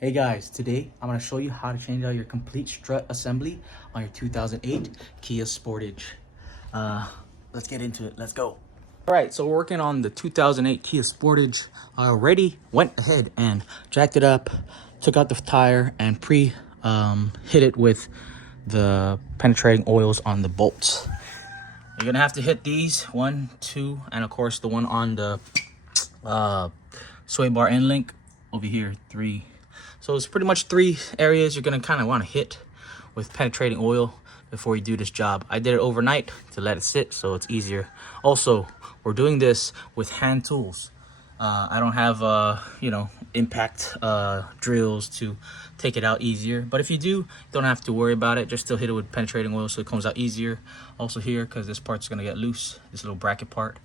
Hey guys, today I'm going to show you how to change out your complete strut assembly on your 2008 Kia Sportage. Let's get into it. Let's go. All right, so we're working on the 2008 Kia Sportage. I already went ahead and jacked it up, took out the tire, and hit it with the penetrating oils on the bolts. You're gonna have to hit these 1, 2, and of course the one on the sway bar end link over here, 3. So it's pretty much 3 areas you're gonna kind of want to hit with penetrating oil before you do this job. I did it overnight to let it sit so it's easier. Also, we're doing this with hand tools. I don't have impact drills to take it out easier, but if you do, don't have to worry about it. Just still hit it with penetrating oil so it comes out easier. Also here, because this part's gonna get loose, this little bracket part.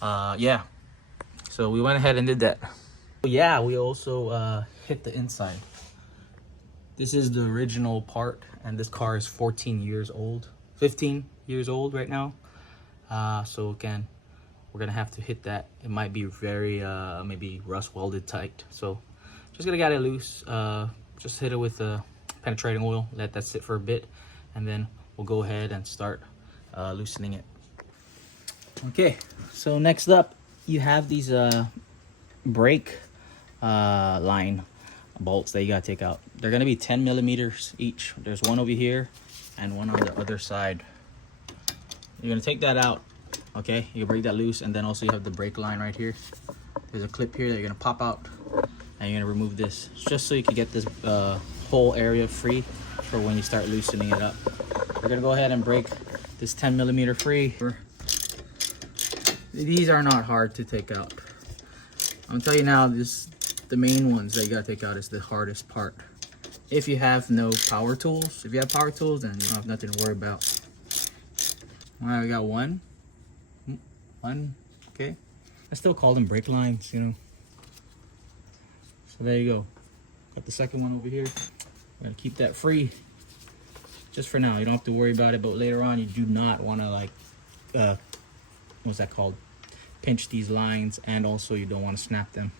Yeah, so we went ahead and did that. Yeah, we also hit the inside. This is the original part, and this car is 15 years old right now. So again, we're gonna have to hit that. It might be very maybe rust welded tight, so just gonna get it loose. Just hit it with penetrating oil, let that sit for a bit, and then we'll go ahead and start loosening it. Okay, so next up you have these brake line bolts that you gotta take out. They're gonna be 10 millimeters each. There's one over here and one on the other side. You're gonna take that out. Okay, you break that loose, and then also you have the brake line right here. There's a clip here that you're gonna pop out, and you're gonna remove this just so you can get this whole area free for when you start loosening it up. We're gonna go ahead and break this 10 millimeter free. These are not hard to take out. I'm gonna tell you now, the main ones that you gotta take out is the hardest part. If you have no power tools, if you have power tools, then you don't have nothing to worry about. All right, we got one, okay. I still call them brake lines, you know. So there you go. Got the second one over here. We're gonna keep that free just for now. You don't have to worry about it, but later on you do not want to what's that called? Pinch these lines, and also you don't want to snap them.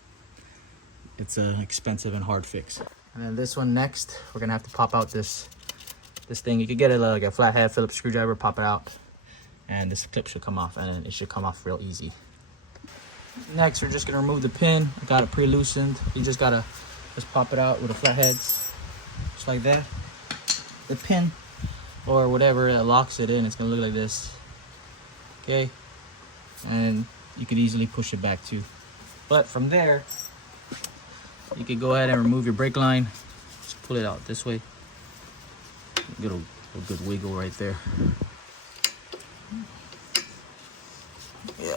It's an expensive and hard fix. And then this one next, we're gonna have to pop out this thing. You could get it like a flathead Phillips screwdriver, pop it out, and this clip should come off, and it should come off real easy. Next, we're just gonna remove the pin. I got it pre-loosened. You just gotta pop it out with the flatheads, just like that. The pin or whatever that locks it in, it's gonna look like this. Okay, and you could easily push it back too. But from there, you could go ahead and remove your brake line. Just pull it out this way. Get a good wiggle right there. Yeah,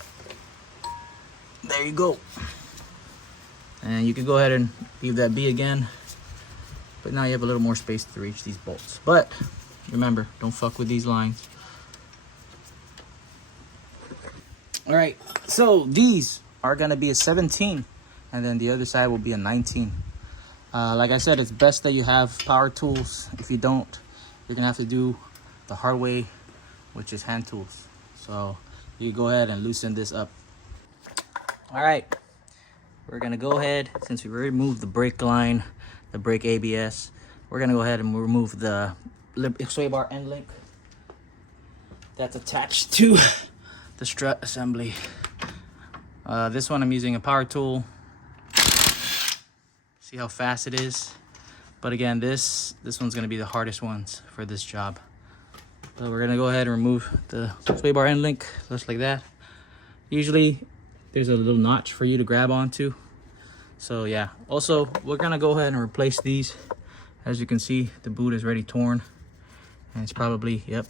there you go. And you can go ahead and leave that be again, but now you have a little more space to reach these bolts. But remember, don't fuck with these lines. All right, so these are gonna be a 17, and then the other side will be a 19. Like I said, it's best that you have power tools. If you don't, you're gonna have to do the hard way, which is hand tools. So you go ahead and loosen this up. All right, we're gonna go ahead, since we already removed the brake line, the brake ABS, we're gonna go ahead and remove the sway bar end link that's attached to the strut assembly. This one I'm using a power tool. See how fast it is? But again, this one's gonna be the hardest ones for this job. So we're gonna go ahead and remove the sway bar end link just like that. Usually there's a little notch for you to grab onto. So yeah, also we're gonna go ahead and replace these. As you can see, the boot is already torn, and it's probably, yep,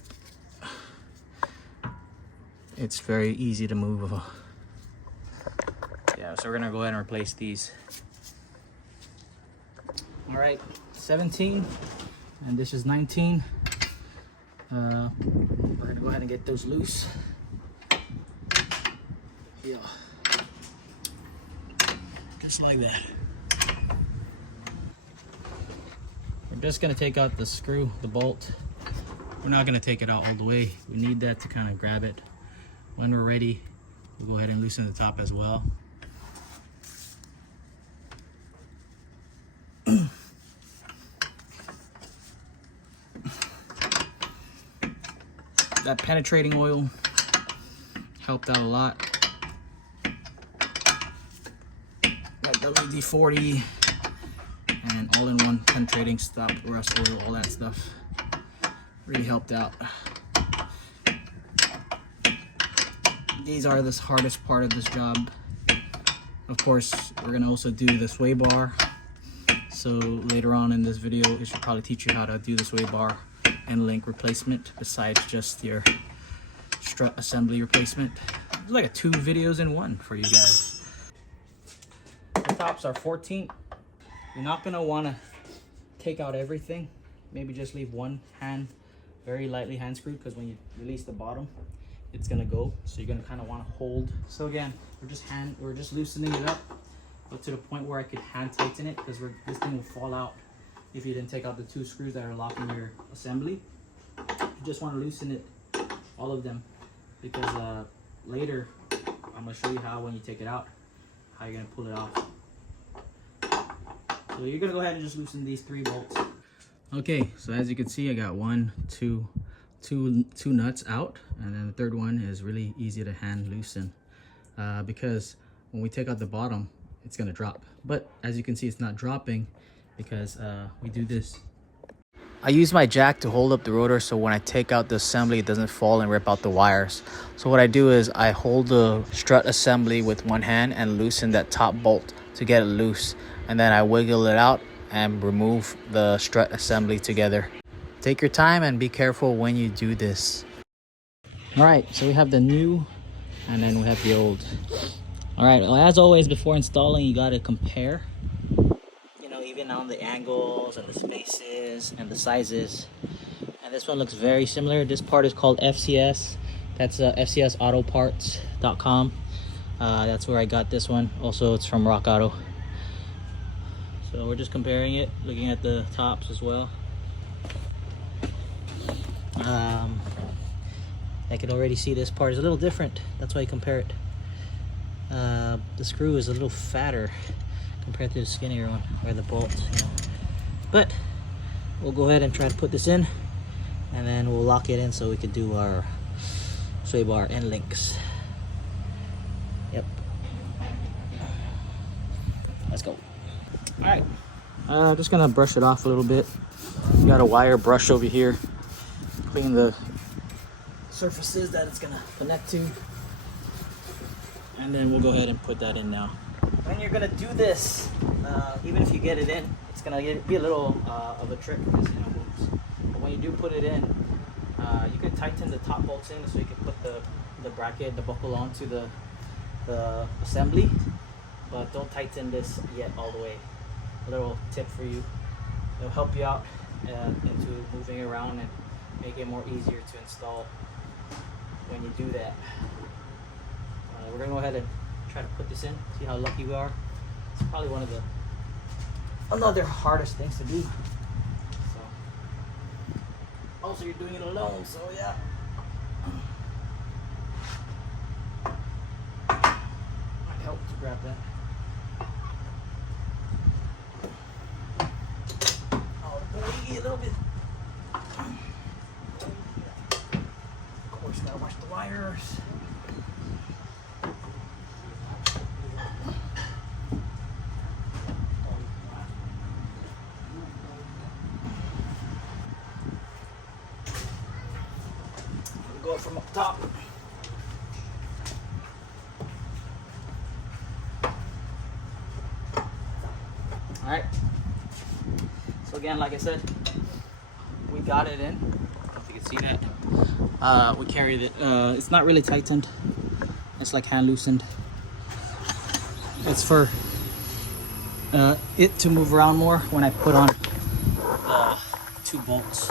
it's very easy to move. Yeah, so we're gonna go ahead and replace these. All right, 17, and this is 19. We're gonna go ahead and get those loose. Yeah, just like that. We're just gonna take out the screw, the bolt. We're not gonna take it out all the way. We need that to kind of grab it. When we're ready, we'll go ahead and loosen the top as well. That penetrating oil helped out a lot. That WD-40 and all-in-one penetrating stop rust oil, all that stuff really helped out. These are the hardest part of this job. Of course, we're gonna also do the sway bar. So later on in this video, it should probably teach you how to do the sway bar and link replacement besides just your strut assembly replacement. It's like 2 videos in one for you guys. The tops are 14. You're not gonna wanna take out everything. Maybe just leave one hand very lightly hand screwed, because when you release the bottom, it's gonna go. So you're gonna kind of want to hold. So again, we're just loosening it up, but to the point where I could hand tighten it, because this thing will fall out if you didn't take out the 2 screws that are locking your assembly. You just want to loosen it, all of them, because later I'm gonna show you how, when you take it out, how you're gonna pull it off. So you're gonna go ahead and just loosen these 3 bolts. Okay, so as you can see, I got two nuts out, and then the third one is really easy to hand loosen, because when we take out the bottom, it's gonna drop. But as you can see, it's not dropping because we do this. I use my jack to hold up the rotor, so when I take out the assembly, it doesn't fall and rip out the wires. So what I do is I hold the strut assembly with one hand and loosen that top bolt to get it loose, and then I wiggle it out and remove the strut assembly together. Take your time and be careful when you do this. All right, so we have the new and then we have the old. All right, well, as always, before installing, you gotta compare, you know, even on the angles and the spaces and the sizes. And this one looks very similar. This part is called FCS. That's fcsautoparts.com. That's where I got this one. Also, it's from RockAuto. So we're just comparing it, looking at the tops as well. I can already see this part is a little different. That's why I compare it. The screw is a little fatter compared to the skinnier one, or the bolt, you know. But we'll go ahead and try to put this in, and then we'll lock it in so we can do our sway bar and links. Yep. Let's go. All right. Just gonna brush it off a little bit. You got a wire brush over here. Clean the surfaces that it's gonna connect to, and then we'll go ahead and put that in now. When you're gonna do this, even if you get it in, it's gonna be a little of a trick because, you know, it moves. But when you do put it in, you can tighten the top bolts in so you can put the bracket, the buckle onto the assembly, but don't tighten this yet all the way. A little tip for you. It'll help you out into moving around and make it more easier to install when you do that. We're gonna go ahead and try to put this in, see how lucky we are. It's probably one of the another hardest things to do. So also, you're doing it alone, so yeah. Might help to grab that. A little bit. Of course, gotta watch the wires. We'll go from up top. All right. So again, like I said, we got it in. I don't know if you can see that. We carried it. It's not really tightened. It's like hand loosened. It's for it to move around more when I put on the 2 bolts,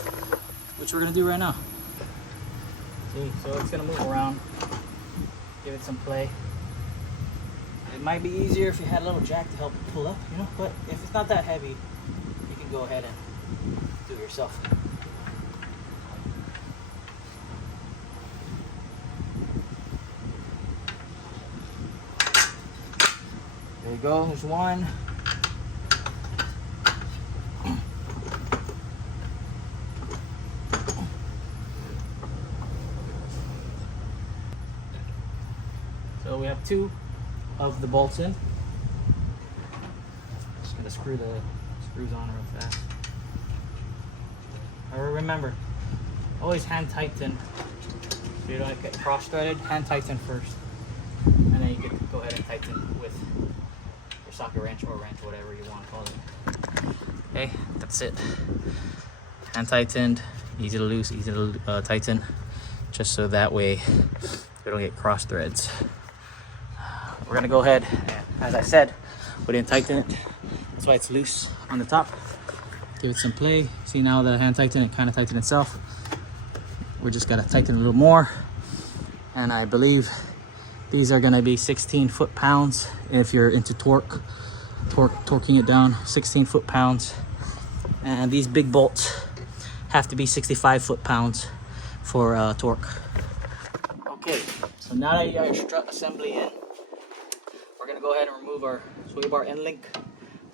which we're gonna do right now. See, so it's gonna move around. Give it some play. It might be easier if you had a little jack to help pull up, you know. But if it's not that heavy, you can go ahead and do it yourself. There you go, there's one. 2 of the bolts in. Just gonna screw the screws on real fast. Remember, always hand tighten. So you don't get cross threaded. Hand tighten first, and then you can go ahead and tighten with your socket wrench or wrench, whatever you want to call it. Okay, that's it. Hand tightened, easy to loose, easy to tighten, just so that way you don't get cross threads. We're gonna go ahead, and as I said, we didn't tighten it. That's why it's loose on the top. Give it some play. See, now the hand tighten, it kind of tightened itself. We're just gonna tighten a little more. And I believe these are gonna be 16 foot-pounds. If you're into torquing it down, 16 foot-pounds. And these big bolts have to be 65 foot-pounds for torque. Okay, so now that you got your strut assembly in, we're gonna go ahead and remove our sway bar end link.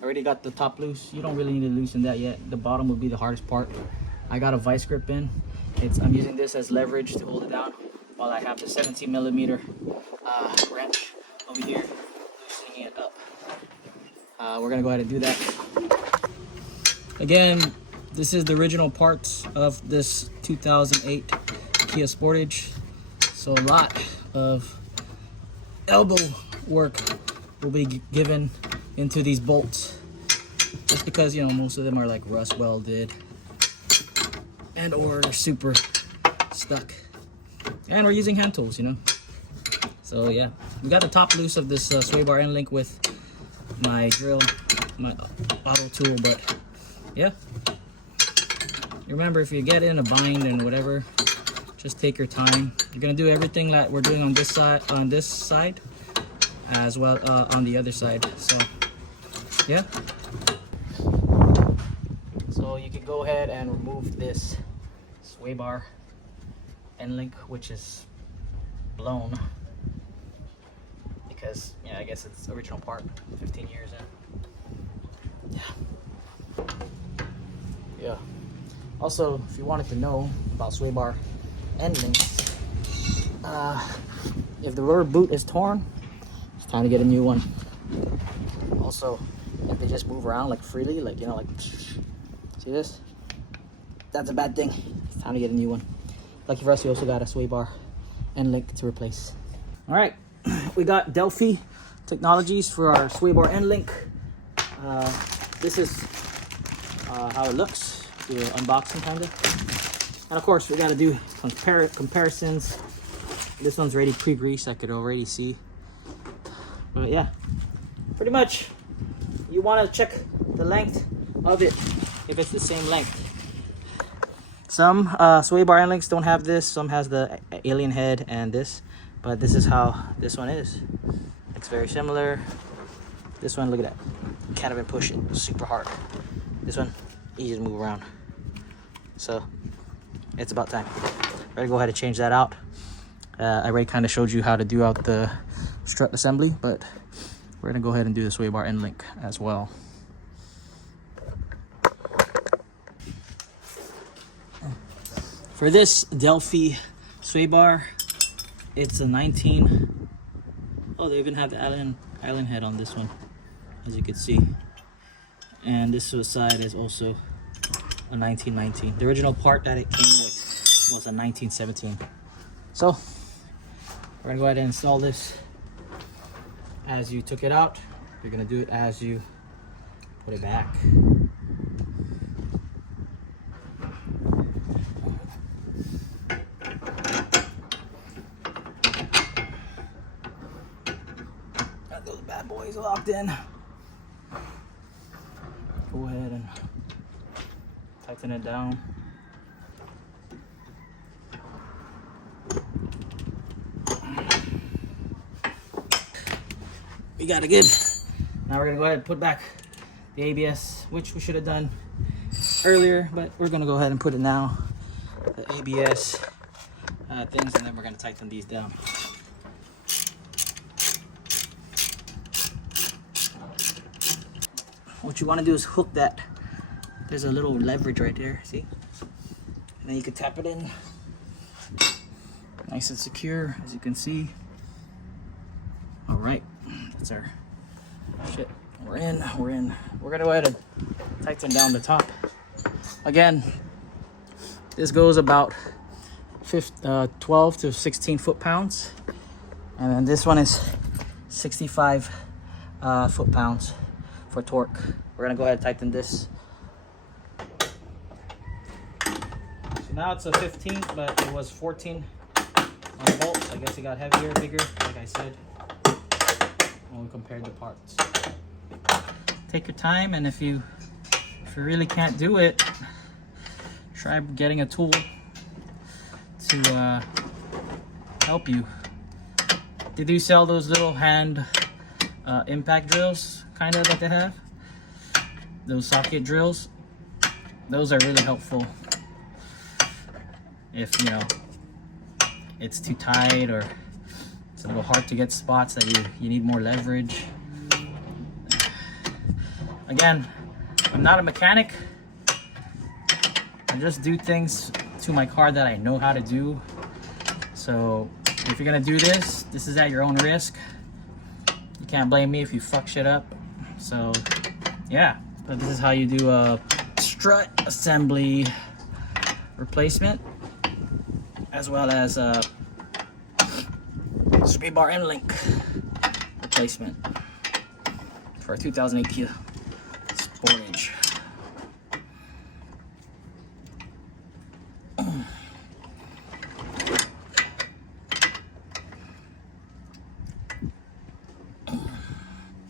I already got the top loose. You don't really need to loosen that yet. The bottom will be the hardest part. I got a vice grip in. I'm using this as leverage to hold it down while I have the 17 millimeter wrench over here, loosening it up. We're gonna go ahead and do that. Again, this is the original parts of this 2008 Kia Sportage. So a lot of elbow work will be given into these bolts, just because, you know, most of them are like rust welded and or they're super stuck, and we're using hand tools, you know. So yeah, we got the top loose of this sway bar end link with my drill, my auto tool. But yeah, remember, if you get in a bind and whatever, just take your time. You're gonna do everything that we're doing on this side as well on the other side. So yeah, so you can go ahead and remove this sway bar end link, which is blown because, yeah, I guess it's original part, 15 years in. Yeah. Also, if you wanted to know about sway bar end links, if the rubber boot is torn, it's time to get a new one. Also, if they just move around like freely, like, you know, like, see this? That's a bad thing. It's time to get a new one. Lucky for us, we also got a sway bar end link to replace. All right, we got Delphi Technologies for our sway bar end link. This is how it looks. Do an unboxing kind of. And of course, we got to do comparisons. This one's already pre-greased, I could already see. But yeah, pretty much you want to check the length of it, if it's the same length. Some sway bar end links don't have this. Some has the alien head and this, but this is how this one is. It's very similar. This one, look at that, can't even push it super hard. This one, easy to move around. So it's about time. Ready to go ahead and change that out. I already kind of showed you how to do out the strut assembly, but we're gonna go ahead and do the sway bar end link as well. For this Delphi sway bar, it's a 19. Oh, they even have the island head on this one, as you can see. And this side is also a 1919. The original part that it came with was a 1917. So we're gonna go ahead and install this. As you took it out, you're gonna do it as you put it back. Got those bad boys locked in. Go ahead and tighten it down. We got it good. Now we're gonna go ahead and put back the ABS, which we should have done earlier, but we're gonna go ahead and put it now. The ABS things, and then we're gonna tighten these down. What you want to do is hook that. There's a little leverage right there, see? And then you can tap it in. Nice and secure, as you can see. All right, that's our shit. We're in. We're gonna go ahead and tighten down the top. Again, this goes about 12 to 16 foot-pounds. And then this one is 65 foot-pounds for torque. We're gonna go ahead and tighten this. So now it's a 15, but it was 14 on the bolts. I guess it got heavier, bigger, like I said, when we compared the parts. Take your time, and if you really can't do it, try getting a tool to help you. They do sell those little hand impact drills, kind of, that they have. Those socket drills. Those are really helpful if, you know, it's too tight or it's a little hard to get spots that you need more leverage. Again, I'm not a mechanic. I just do things to my car that I know how to do. So if you're gonna do this, this is at your own risk. You can't blame me if you fuck shit up. So yeah, but this is how you do a strut assembly replacement, as well as a sway bar end link replacement for a 2008 Kia Sportage.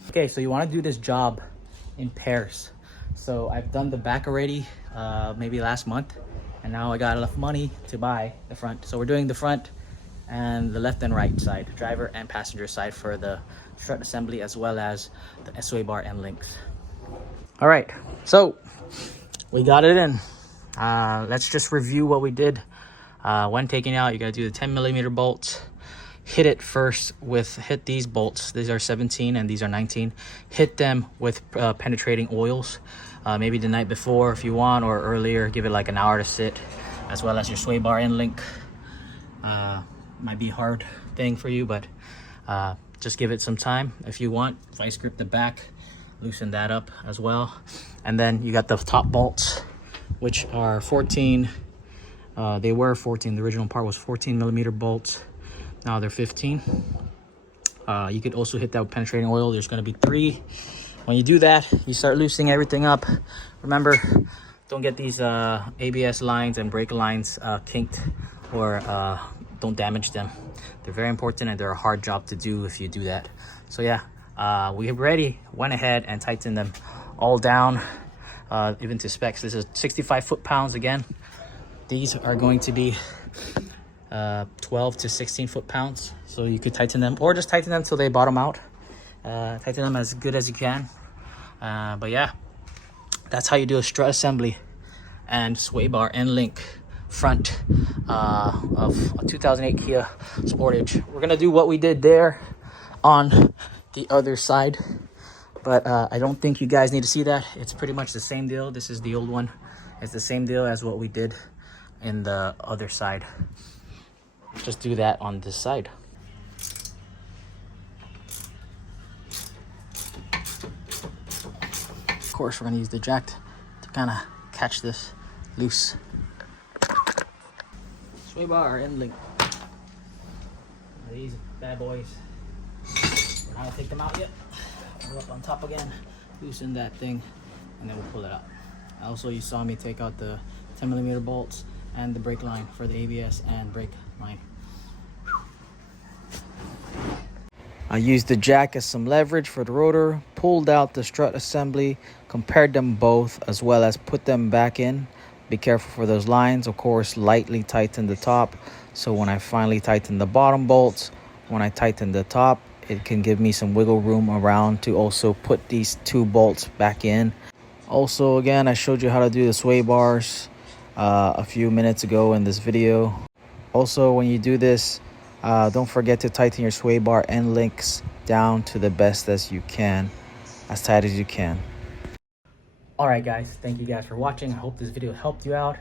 Okay, so you want to do this job in pairs. So I've done the back already, maybe last month, and now I got enough money to buy the front. So we're doing the front and the left and right side, driver and passenger side, for the strut assembly, as well as the sway bar end links. All right, so we got it in. Let's just review what we did. When taking out, you gotta do the 10mm bolts. Hit it first with, hit these bolts. These are 17 and these are 19. Hit them with penetrating oils, maybe the night before if you want, or earlier. Give it like an hour to sit, as well as your sway bar end link. Might be a hard thing for you, but just give it some time. If you want, vice grip the back, loosen that up as well. And then you got the top bolts, which are 14. They were 14. The original part was 14mm bolts. Now they're 15. You could also hit that with penetrating oil. There's going to be 3. When you do that, you start loosening everything up. Remember, don't get these ABS lines and brake lines kinked, or don't damage them. They're very important, and they're a hard job to do if you do that. So yeah, we already went ahead and tightened them all down, even to specs. This is 65 foot-pounds again. These are going to be 12 to 16 foot-pounds, so you could tighten them, or just tighten them till they bottom out. Tighten them as good as you can. But yeah, that's how you do a strut assembly and sway bar end link front of a 2008 Kia Sportage. We're gonna do what we did there on the other side, but I don't think you guys need to see that. It's pretty much the same deal. This is the old one. It's the same deal as what we did in the other side. Just do that on this side. Of course, we're gonna use the jack to kind of catch this loose. Sway bar end link. These bad boys. I don't take them out yet. Go up on top again, loosen that thing, and then we'll pull it out. Also, you saw me take out the 10mm bolts and the brake line for the ABS and brake line. I used the jack as some leverage for the rotor, pulled out the strut assembly, compared them both, as well as put them back in. Be careful for those lines. Of course, lightly tighten the top, so when I finally tighten the bottom bolts, when I tighten the top, it can give me some wiggle room around to also put these 2 bolts back in. Also, again, I showed you how to do the sway bars a few minutes ago in this video. Also, when you do this, don't forget to tighten your sway bar end links down to the best as you can, as tight as you can. All right, guys, thank you guys for watching. I hope this video helped you out.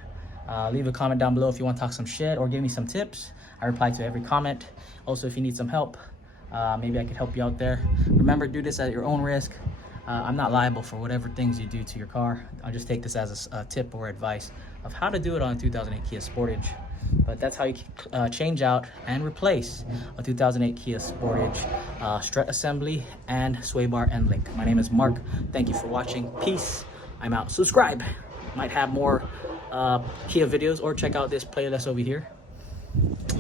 Leave a comment down below if you want to talk some shit or give me some tips. I reply to every comment. Also, if you need some help, maybe I could help you out there. Remember, do this at your own risk. I'm not liable for whatever things you do to your car. I'll just take this as a tip or advice of how to do it on a 2008 Kia Sportage. But that's how you change out and replace a 2008 Kia Sportage strut assembly and sway bar end link. My name is Mark. Thank you for watching. Peace. I'm out. Subscribe. Might have more Kia videos, or check out this playlist over here,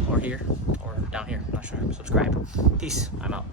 or down here. I'm not sure. Subscribe. Peace. I'm out.